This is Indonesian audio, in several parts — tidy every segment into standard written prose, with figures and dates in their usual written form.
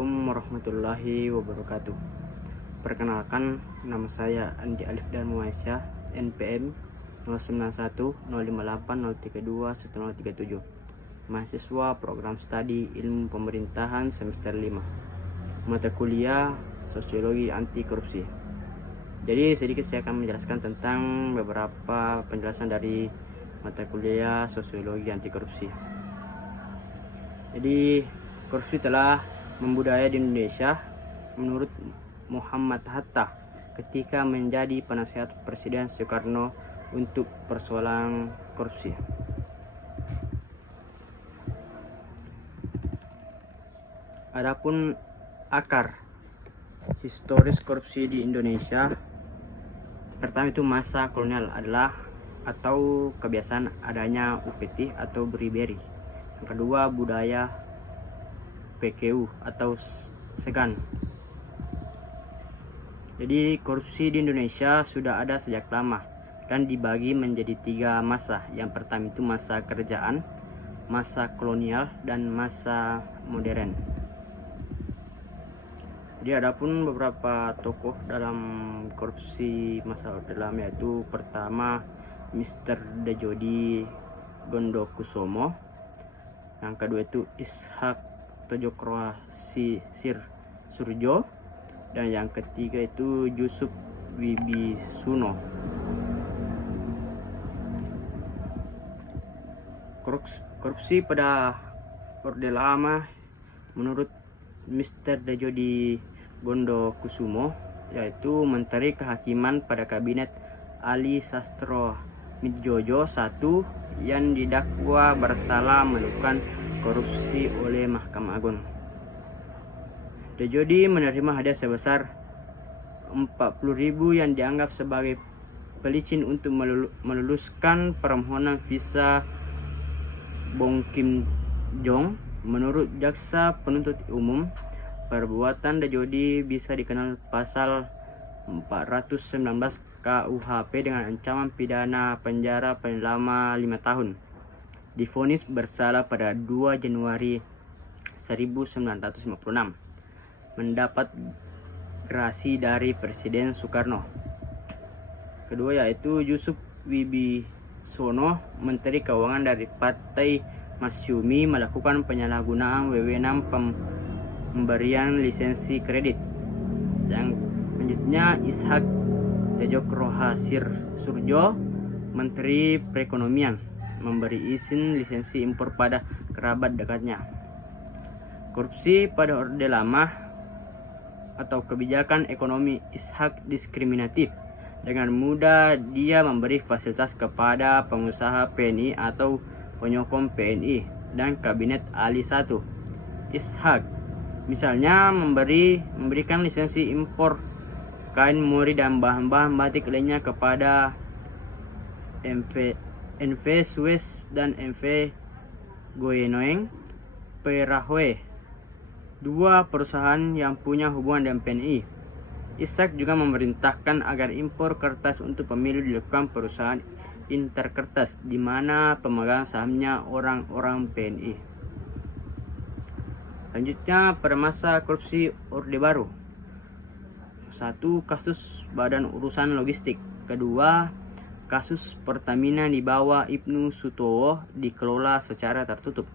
Assalamualaikum warahmatullahi wabarakatuh. Perkenalkan, nama saya Andi Alif dan Muaisyah, NPM 091058032137, mahasiswa program studi ilmu pemerintahan semester 5, mata kuliah sosiologi anti korupsi. Jadi sedikit saya akan menjelaskan tentang beberapa penjelasan dari mata kuliah sosiologi anti korupsi. Jadi korupsi telah membudaya di Indonesia menurut Muhammad Hatta ketika menjadi penasihat Presiden Soekarno untuk persoalan korupsi. Adapun akar historis korupsi di Indonesia, pertama itu masa kolonial adalah atau kebiasaan adanya upeti atau beriberi. Yang kedua, budaya PKU atau segan. Jadi korupsi di Indonesia sudah ada sejak lama dan dibagi menjadi 3 masa. Yang pertama itu masa kerajaan, masa kolonial, dan masa modern. Jadi ada pun beberapa tokoh dalam korupsi masa orde lama, yaitu pertama Mr. Djodi Gondokusumo, yang kedua itu Ishak Tjokroasir Surjo, dan yang ketiga itu Yusuf Wibisuno. Korupsi pada orde lama menurut Mr. Djodi Gondokusumo yaitu Menteri Kehakiman pada Kabinet Ali Sastronidjojo I yang didakwa bersalah melakukan korupsi oleh Mahkamah Agung. Djodi menerima hadiah sebesar 40.000 yang dianggap sebagai pelicin untuk meluluskan permohonan visa Bong Kim Jong. Menurut jaksa penuntut umum, perbuatan Djodi bisa dikenal pasal 419 KUHP dengan ancaman pidana penjara paling lama 5 tahun. Divonis bersalah pada 2 Januari 1956. Mendapat gerasi dari Presiden Soekarno. Kedua yaitu Yusuf Wibisuno, Menteri Keuangan dari Partai Masyumi, melakukan penyalahgunaan wewenang pemberian lisensi kredit. Yang selanjutnya Ishak Tjokroasir Surjo, Menteri Perekonomian, memberi izin lisensi impor pada kerabat dekatnya. Korupsi pada orde lama atau kebijakan ekonomi Ishak diskriminatif. Dengan mudah dia memberi fasilitas kepada pengusaha PNI atau penyokong PNI dan Kabinet Ali I. Ishak misalnya memberikan lisensi impor kain mori dan bahan-bahan batik lainnya kepada NV Suez dan NV Goyenoeng Perahwe, 2 perusahaan yang punya hubungan dengan PNI. Ishak juga memerintahkan agar impor kertas untuk pemilu dilakukan perusahaan Interkertas, di mana pemegang sahamnya orang-orang PNI. Selanjutnya pada masa korupsi Orde Baru. 1. Kasus Badan Urusan Logistik. Kedua, kasus Pertamina di bawah Ibnu Sutowo dikelola secara tertutup.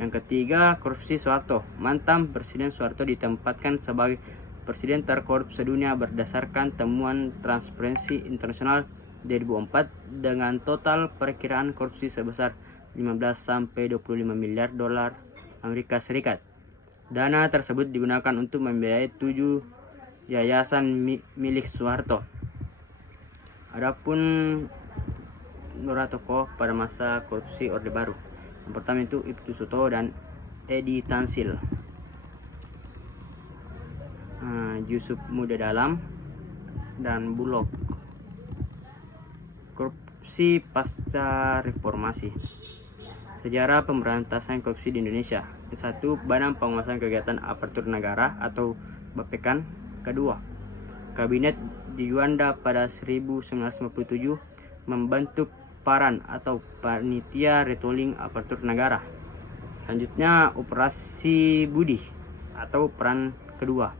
Yang ketiga, korupsi Soeharto. Mantan Presiden Soeharto ditempatkan sebagai presiden terkorup sedunia berdasarkan temuan Transparency International 2004 dengan total perkiraan korupsi sebesar 15-25 miliar dolar Amerika Serikat. Dana tersebut digunakan untuk membiayai 7 yayasan milik Soeharto. Adapun beberapa tokoh pada masa korupsi Orde Baru. Yang pertama itu Ibtu Sutowo dan Edi Tansil. Yusuf Muda Dalam dan Bulog. Korupsi pasca reformasi. Sejarah pemberantasan korupsi di Indonesia. 1. Badan Pengawasan Kegiatan Aparatur Negara atau BAPEKAN. Kedua, Kabinet di Juanda pada 1957 membentuk Paran atau Panitia Retooling Aparatur Negara. Selanjutnya Operasi Budi atau peran kedua,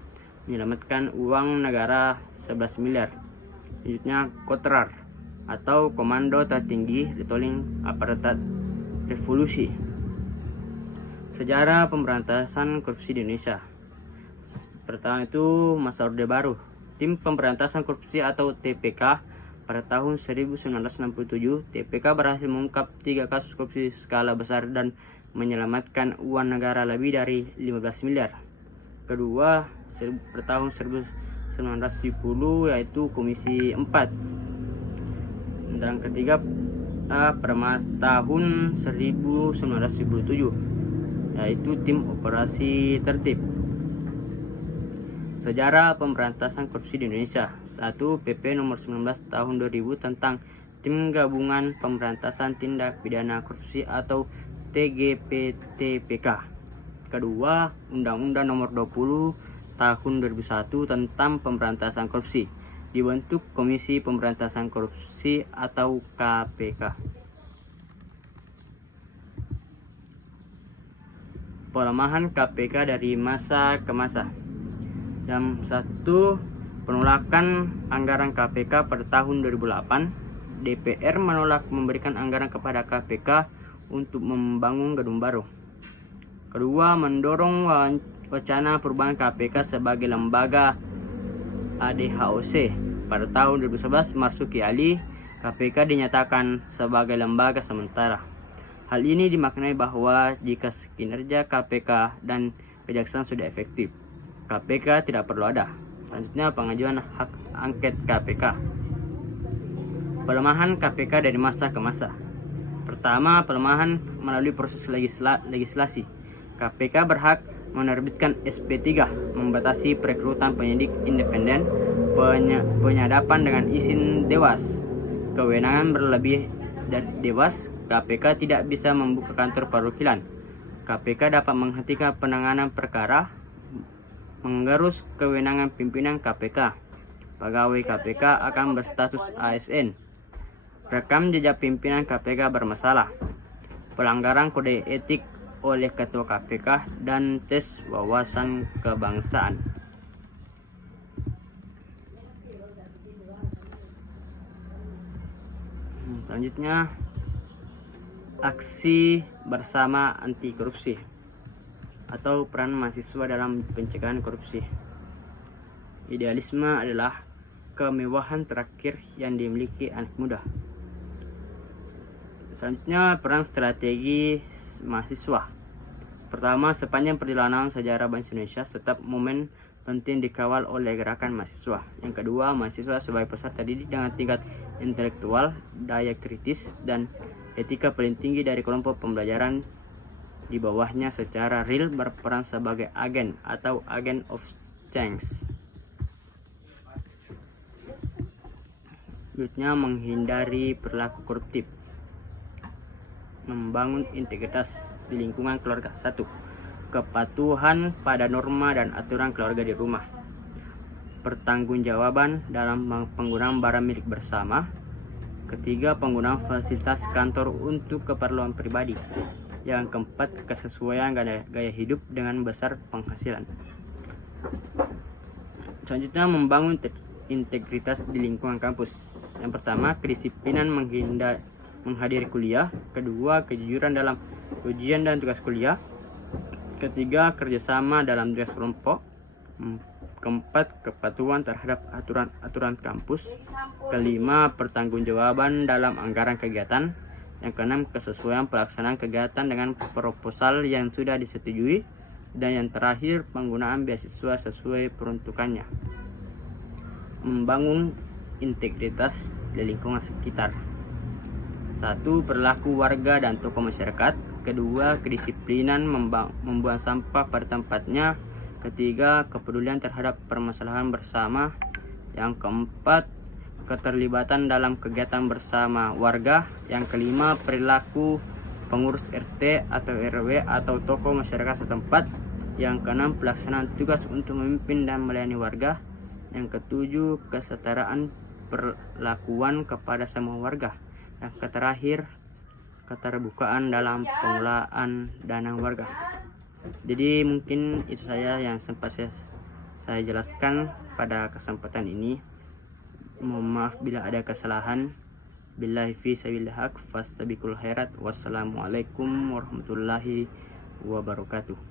menyelamatkan uang negara 11 miliar. Selanjutnya Kotrar atau Komando Tertinggi Retooling Aparat Revolusi. Sejarah pemberantasan korupsi di Indonesia. Pertama itu masa Orde Baru. Tim Pemberantasan Korupsi atau TPK pada tahun 1967, TPK berhasil mengungkap 3 kasus korupsi skala besar dan menyelamatkan uang negara lebih dari 15 miliar. Kedua, pada tahun 1970 yaitu Komisi 4. Dan ketiga pada tahun 1997 yaitu Tim Operasi Tertib. Sejarah pemberantasan korupsi di Indonesia. 1. PP nomor 19 tahun 2000 tentang Tim Gabungan Pemberantasan Tindak Pidana Korupsi atau TGPTPK. Kedua, Undang-Undang nomor 20 tahun 2001 tentang pemberantasan korupsi. Dibentuk Komisi Pemberantasan Korupsi atau KPK. Pelemahan KPK dari masa ke masa. Yang 1. Penolakan anggaran KPK pada tahun 2008. DPR menolak memberikan anggaran kepada KPK untuk membangun gedung baru. Kedua, mendorong wacana perubahan KPK sebagai lembaga ADHOC. Pada tahun 2011, Marzuki Ali, KPK dinyatakan sebagai lembaga sementara. Hal ini dimaknai bahwa jika kinerja KPK dan kejaksaan sudah efektif, KPK tidak perlu ada. Selanjutnya, pengajuan hak angket KPK. Pelemahan KPK dari masa ke masa. Pertama, pelemahan melalui proses legislasi. KPK berhak menerbitkan SP3, membatasi perekrutan penyidik independen, penyadapan dengan izin Dewas, kewenangan berlebih dari Dewas. KPK tidak bisa membuka kantor perwakilan. KPK dapat menghentikan penanganan perkara, menggerus kewenangan pimpinan KPK. Pegawai KPK akan berstatus ASN. Rekam jejak pimpinan KPK bermasalah. Pelanggaran kode etik oleh ketua KPK dan tes wawasan kebangsaan. Selanjutnya, aksi bersama anti korupsi atau peran mahasiswa dalam pencegahan korupsi. Idealisme adalah kemewahan terakhir yang dimiliki anak muda. Selanjutnya, peran strategi mahasiswa. Pertama, sepanjang perjalanan sejarah bangsa Indonesia, setiap momen penting dikawal oleh gerakan mahasiswa. Yang kedua, mahasiswa sebagai peserta didik dengan tingkat intelektual, daya kritis, dan etika paling tinggi dari kelompok pembelajaran di bawahnya secara real berperan sebagai agen atau agent of change. Selanjutnya, menghindari perilaku koruptif. Membangun integritas di lingkungan keluarga. 1. Kepatuhan pada norma dan aturan keluarga di rumah. Pertanggungjawaban dalam penggunaan barang milik bersama. Ketiga, penggunaan fasilitas kantor untuk keperluan pribadi. Yang keempat, kesesuaian gaya hidup dengan besar penghasilan. Selanjutnya, membangun integritas di lingkungan kampus. Yang pertama, kedisiplinan menghadiri kuliah. Kedua, kejujuran dalam ujian dan tugas kuliah. Ketiga, kerjasama dalam tugas kelompok. Keempat, kepatuhan terhadap aturan kampus. Kelima, pertanggungjawaban dalam anggaran kegiatan. Yang keenam, kesesuaian pelaksanaan kegiatan dengan proposal yang sudah disetujui. Dan yang terakhir, penggunaan beasiswa sesuai peruntukannya. Membangun integritas di lingkungan sekitar. 1. Perilaku warga dan tokoh masyarakat. Kedua, kedisiplinan membuang sampah pada tempatnya. Ketiga, kepedulian terhadap permasalahan bersama. Yang keempat, keterlibatan dalam kegiatan bersama warga. Yang kelima, perilaku pengurus RT atau RW atau tokoh masyarakat setempat. Yang keenam, pelaksanaan tugas untuk memimpin dan melayani warga. Yang ketujuh, kesetaraan perlakuan kepada semua warga. Yang terakhir, keterbukaan dalam pengelolaan dana warga. Jadi mungkin itu saya yang sempat saya jelaskan pada kesempatan ini. Mohon maaf bila ada kesalahan. Billahi fi sabilil haq fastabiqul khairat. Wassalamualaikum warahmatullahi wabarakatuh.